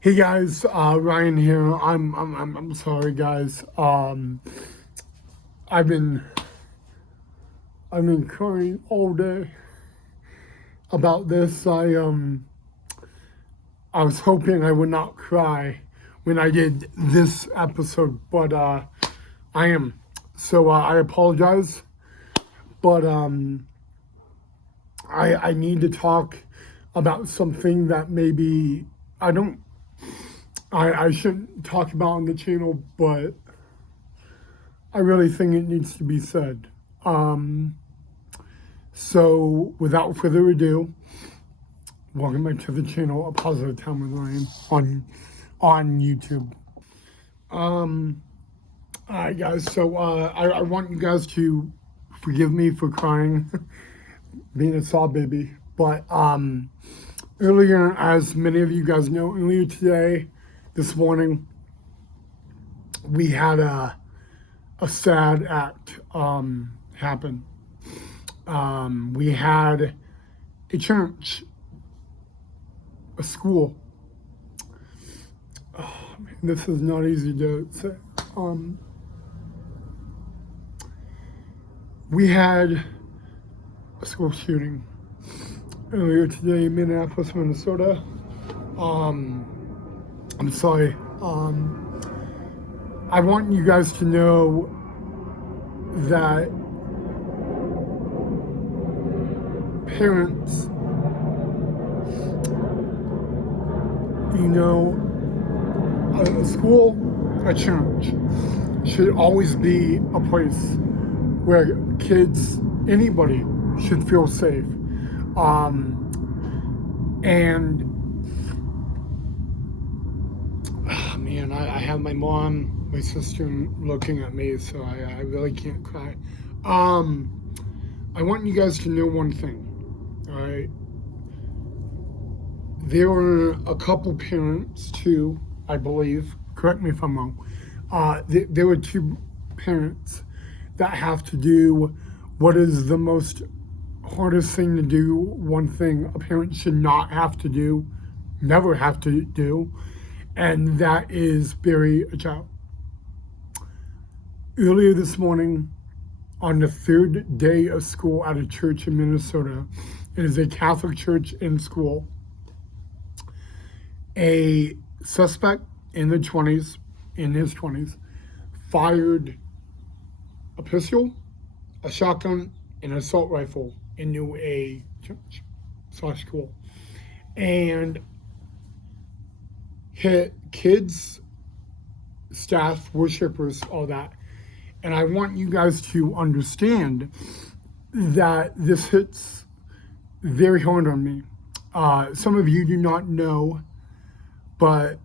Hey guys, Ryan here. I'm sorry guys. I've been I've been crying all day about this. I was hoping I would not cry when I did this episode, but I am. So I apologize, but I need to talk about something that maybe I don't I shouldn't talk about on the channel, but I really think it needs to be said. So without further ado, welcome back to the channel, A Positive Time with Ryan on YouTube. All right, guys. So I want you guys to forgive me for crying, being a sob baby. But earlier, as many of you guys know, earlier today, this morning, we had a sad act happen. We had a church, a school. Oh, man, this is not easy to say. We had a school shooting earlier today in Minneapolis, Minnesota. I'm sorry. I want you guys to know that parents, a school, a church should always be a place where kids, anybody, should feel safe. And man, I have my mom, my sister looking at me, so I really can't cry. I want you guys to know one thing, all right? There were a couple parents, too, I believe, correct me if I'm wrong, there were two parents that have to do what is the most hardest thing to do, one thing a parent should not have to do, never have to do, and that is bury a child. Earlier this morning, on the third day of school at a church in Minnesota, it is a Catholic church in school, a suspect in his 20s, fired a pistol, a shotgun, and an assault rifle into a church/school, and hit kids, staff, worshipers, all that. And I want you guys to understand that this hits very hard on me. Some of you do not know, but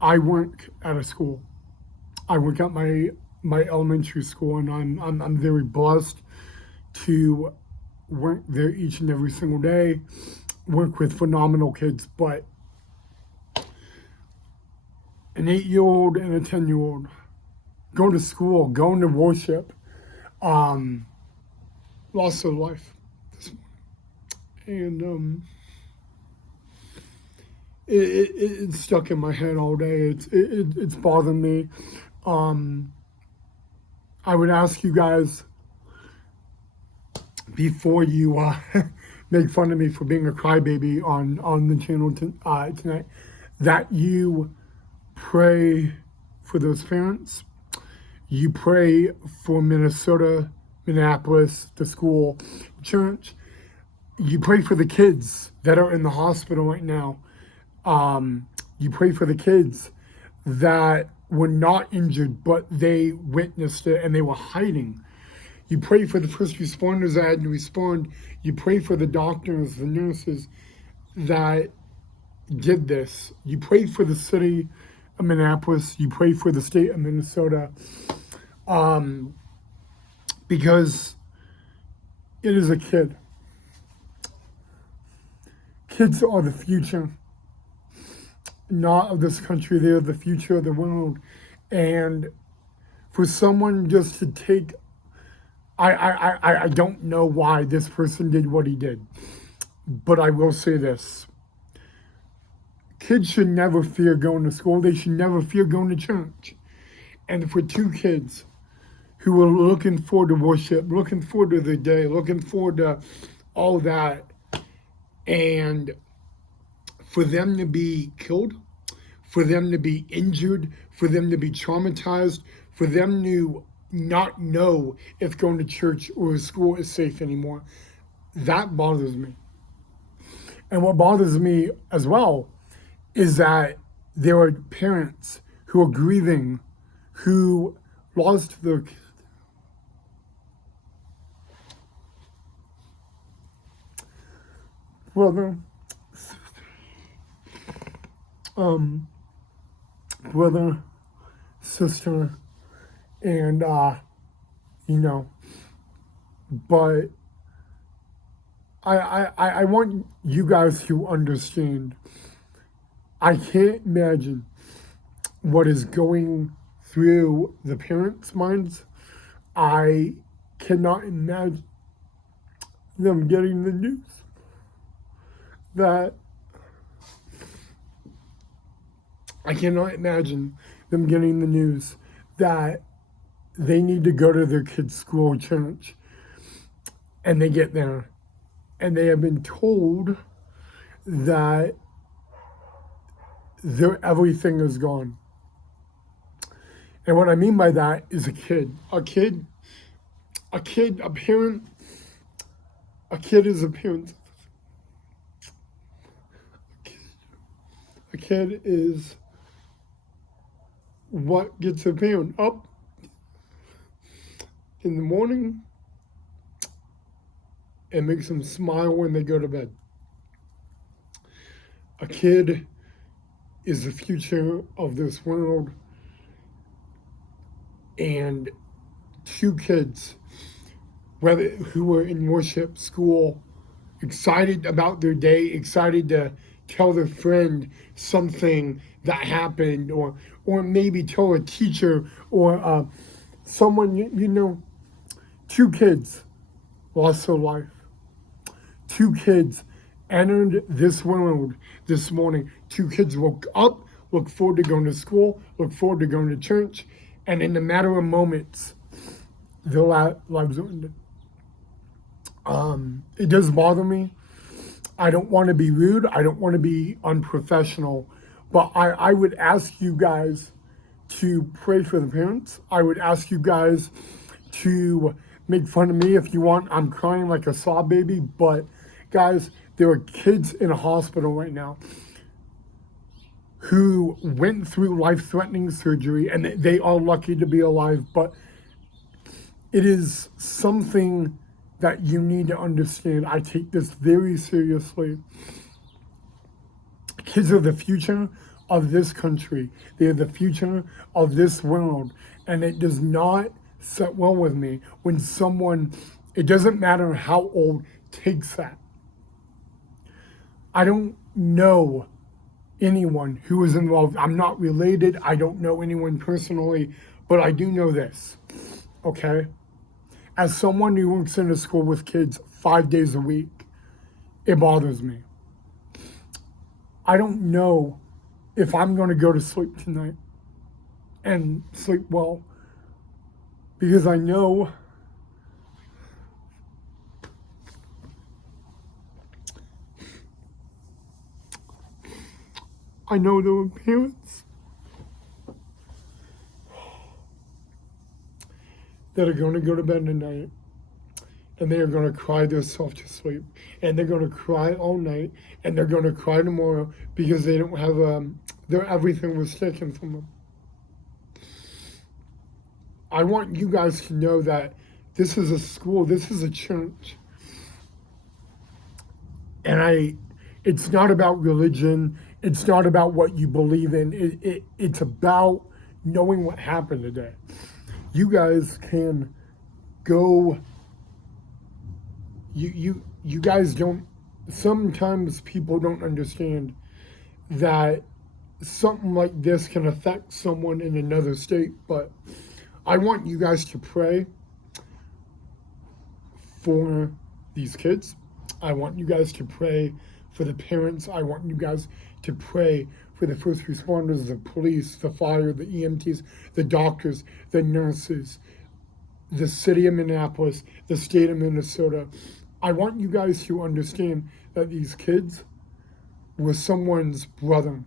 I work at a school. I work at my elementary school, and I'm very blessed to work there each and every single day, work with phenomenal kids. But an 8-year-old and a 10-year-old go to school, going to worship, lost their life this morning. And it's stuck in my head all day. It's bothering me. I would ask you guys, before you make fun of me for being a crybaby on the channel tonight, that you pray for those parents. You pray for Minnesota, Minneapolis, the school, church. You pray for the kids that are in the hospital right now. You pray for the kids that were not injured, but they witnessed it and they were hiding. You pray for the first responders that had to respond. You pray for the doctors, the nurses that did this. You pray for the city of Minneapolis. You pray for the state of Minnesota. Because it is a kid. Kids are the future, not of this country. They're the future of the world. And for someone just to take, I don't know why this person did what he did, but I will say this. kids should never fear going to school. They should never fear going to church. And for two kids who are looking forward to worship, looking forward to the day, looking forward to all that, and for them to be killed, for them to be injured, for them to be traumatized, for them to not know if going to church or school is safe anymore, that bothers me. And what bothers me as well is that there are parents who are grieving, who lost their brother, brother, sister, and but I want you guys to understand. I can't imagine what is going through the parents' minds. I cannot imagine them getting the news that I cannot imagine them getting the news that they need to go to their kids' school or church, and they get there and they have been told that their everything is gone. And what I mean by that is a kid, a parent, a kid is a parent. A kid is what gets a parent up in the morning and makes them smile when they go to bed. A kid is the future of this world, and two kids, who are in worship school, excited about their day, excited to tell their friend something that happened, or maybe tell a teacher or someone, two kids lost their life. Two kids entered this world this morning. Two kids woke up, looked forward to going to school, looked forward to going to church, and in a matter of moments, their lives are ended. It does bother me. I don't want to be rude. I don't want to be unprofessional. But I would ask you guys to pray for the parents. I would ask you guys to make fun of me if you want. I'm crying like a sob baby. But guys, there are kids in a hospital right now who went through life-threatening surgery, and they are lucky to be alive. But it is something that you need to understand. I take this very seriously. Kids are the future of this country. They are the future of this world. And it does not sit well with me when someone, it doesn't matter how old, takes that. I don't know anyone who is involved. I'm not related. I don't know anyone personally, but I do know this, okay? As someone who works in a school with kids 5 days a week, it bothers me. I don't know if I'm going to go to sleep tonight and sleep well, because I know there are parents that are going to go to bed tonight and they are going to cry themselves to sleep, and they're going to cry all night, and they're going to cry tomorrow because they don't have their everything was taken from them. I want you guys to know that this is a school, this is a church, and it's not about religion, it's not about what you believe in, it's about knowing what happened today. You guys can go, you guys don't, sometimes people don't understand that something like this can affect someone in another state, but I want you guys to pray for these kids. I want you guys to pray for the parents. I want you guys to pray for the first responders, the police, the fire, the EMTs, the doctors, the nurses, the city of Minneapolis, the state of Minnesota. I want you guys to understand that these kids were someone's brother,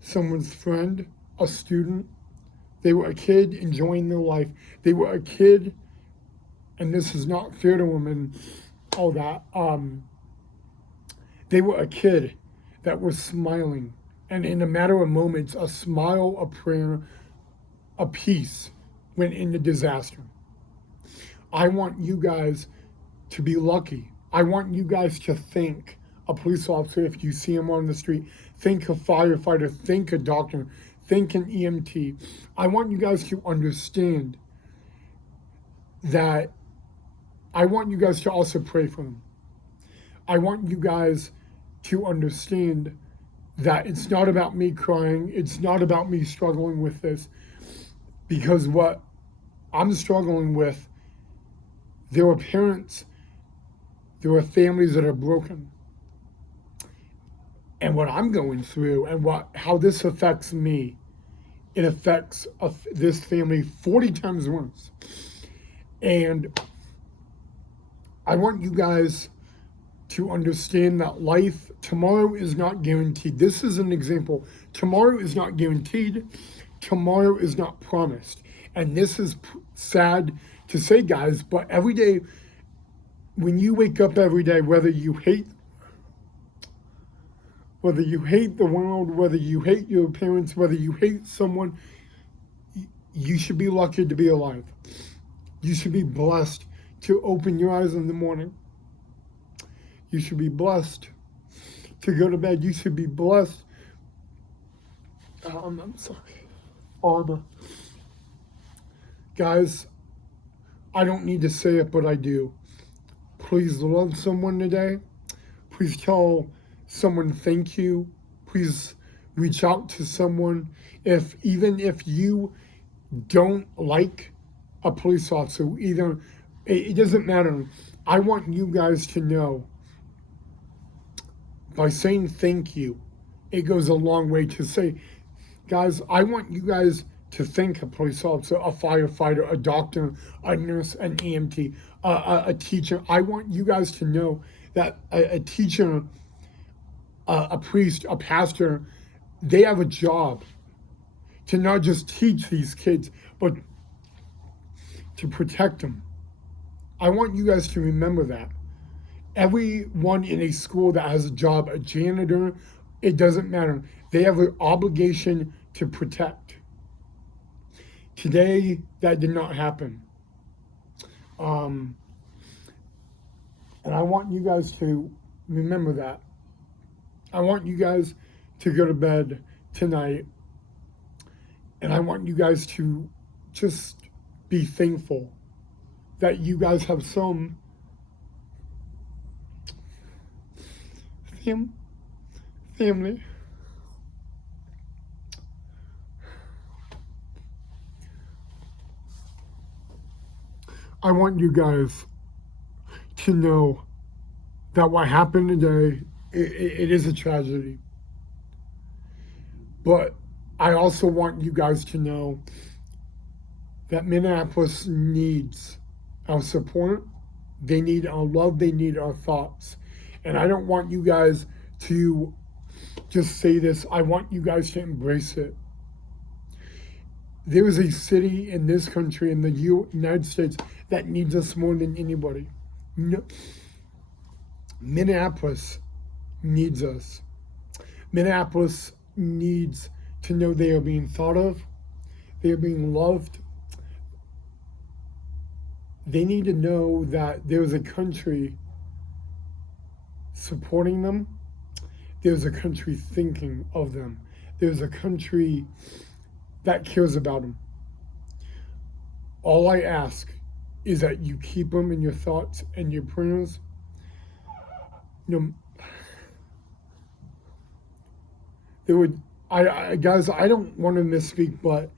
someone's friend, a student. They were a kid enjoying their life. They were a kid, and this is not fair to them and all that. They were a kid that was smiling. And in a matter of moments, a smile, a prayer, a peace went into disaster. I want you guys to be lucky. I want you guys to think a police officer, if you see him on the street, think a firefighter, think a doctor, think an EMT. I want you guys to understand that. I want you guys to also pray for them. I want you guys to understand that it's not about me crying. It's not about me struggling with this, because what I'm struggling with, there are parents, there are families that are broken. And what I'm going through and how this affects me, it affects this family 40 times worse. And I want you guys to understand that life, tomorrow is not guaranteed. This is an example. Tomorrow is not guaranteed. Tomorrow is not promised. And this is sad to say, guys, but every day, when you wake up every day, whether you hate the world, whether you hate your parents, whether you hate someone, you should be lucky to be alive. You should be blessed to open your eyes in the morning. You should be blessed to go to bed. You should be blessed. I'm sorry. Guys, I don't need to say it, but I do. Please love someone today. Please tell someone thank you. Please reach out to someone. Even if you don't like a police officer, it doesn't matter. I want you guys to know, by saying thank you, it goes a long way to say, guys, I want you guys to thank a police officer, a firefighter, a doctor, a nurse, an EMT, a teacher. I want you guys to know that a teacher, a priest, a pastor, they have a job to not just teach these kids, but to protect them. I want you guys to remember that. Everyone in a school that has a job, a janitor, it doesn't matter. They have an obligation to protect. Today, that did not happen. And I want you guys to remember that. I want you guys to go to bed tonight, and I want you guys to just be thankful that you guys have some family. I want you guys to know that what happened today, it is a tragedy. But I also want you guys to know that Minneapolis needs our support. They need our love. They need our thoughts. And I don't want you guys to just say this. I want you guys to embrace it. There is a city in this country, in the United States, that needs us more than anybody. No, Minneapolis needs us. Minneapolis needs to know they are being thought of. They are being loved. They need to know that there's a country supporting them. There's a country thinking of them. There's a country that cares about them. All I ask is that you keep them in your thoughts and your prayers. Guys, I don't want to misspeak, but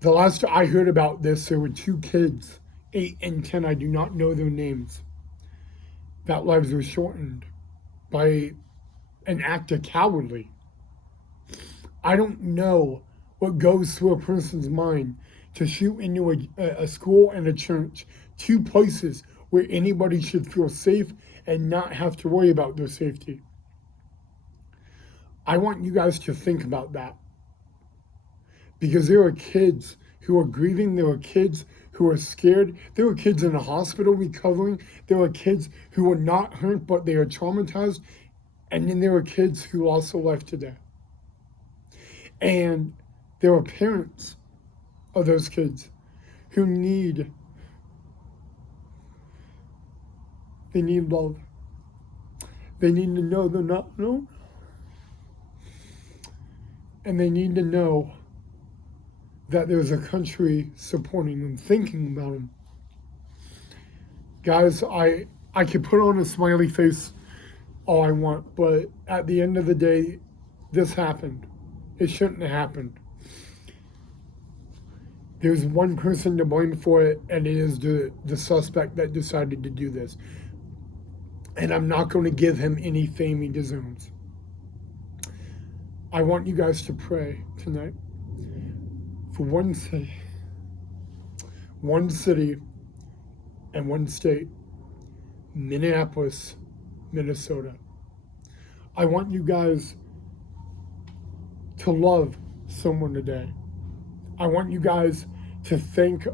the last I heard about this, there were 2 kids, 8 and 10, I do not know their names, that lives were shortened by an act of cowardly. I don't know what goes through a person's mind to shoot into a school and a church, two places where anybody should feel safe and not have to worry about their safety. I want you guys to think about that, because there are kids who are grieving, there are kids who are scared, there are kids in the hospital recovering, there are kids who are not hurt but they are traumatized, and then there are kids who lost their life today. And there are parents of those kids who need love. They need to know they're not alone. And they need to know that there's a country supporting them, thinking about them. Guys, I could put on a smiley face all I want, but at the end of the day, this happened. It shouldn't have happened. There's one person to blame for it, and it is the suspect that decided to do this. And I'm not going to give him any fame he deserves. I want you guys to pray tonight for one city, and one state, Minneapolis, Minnesota. I want you guys to love someone today. I want you guys to thank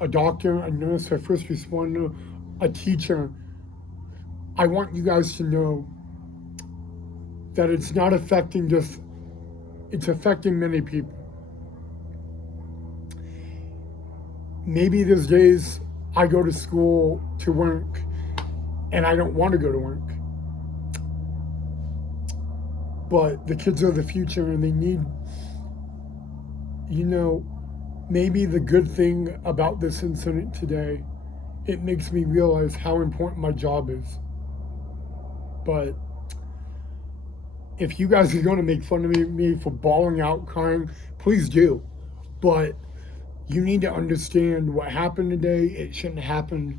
a doctor, a nurse, a first responder, a teacher. I want you guys to know that it's not affecting it's affecting many people. Maybe there's days I go to school to work and I don't want to go to work. But the kids are the future and they need, maybe the good thing about this incident today, it makes me realize how important my job is. But if you guys are going to make fun of me for bawling out, crying, please do. But you need to understand what happened today. It shouldn't have happened.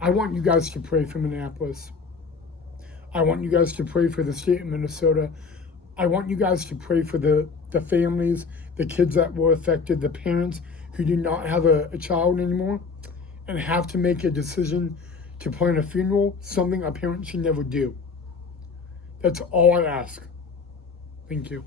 I want you guys to pray for Minneapolis. I want you guys to pray for the state of Minnesota. I want you guys to pray for the families, the kids that were affected, the parents who do not have a child anymore and have to make a decision to plan a funeral, something a parent should never do. That's all I ask. Thank you.